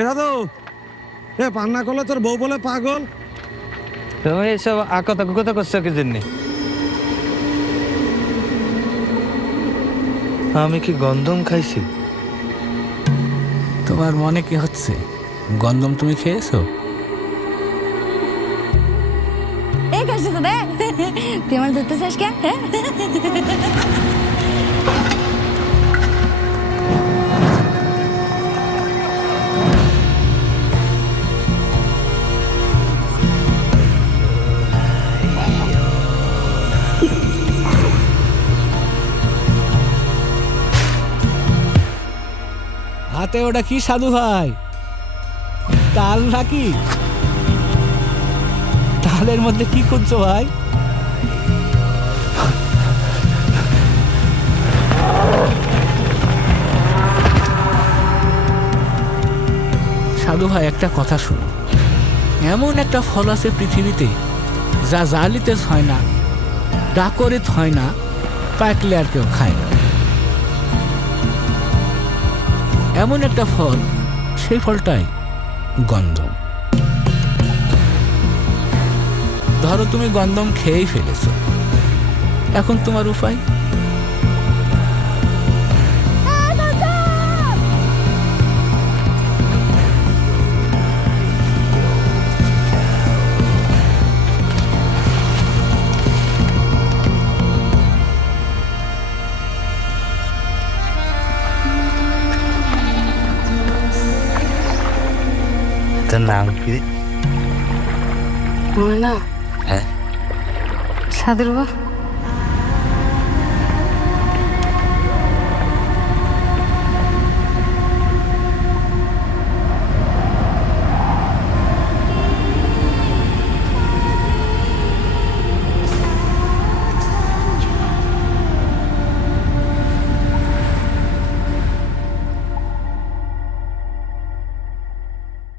এটা তো এ পান্না করলে তোর বউ বলে পাগল। তুমি এসব আকতা কুকতা করছো কি জন্যে? আমি কি গন্ধম খাইছি? তোমার মনে কি হচ্ছে? গন্ধম তুমি খেয়েছো? এই কাশিস দে, তুই আমার ধরতে চাস কে? হাতে ওটা কি সাধু ভাই? তাল নাকি? তালের মধ্যে কি খুঁজছো ভাই? সাধু ভাই একটা কথা শুনো, এমন একটা ফল আছে পৃথিবীতে যা জালিতে হয় না, ডাকরিত হয় না, পাকলে আর কেউ খায় না। এমন একটা ফল, সেই ফলটাই গন্ধম। ধরো তুমি গন্ধম খেয়েই ফেলেছো, এখন তোমার উপায়? তোর নাম কি? ময়না। হ্যাঁ, সাধুর বা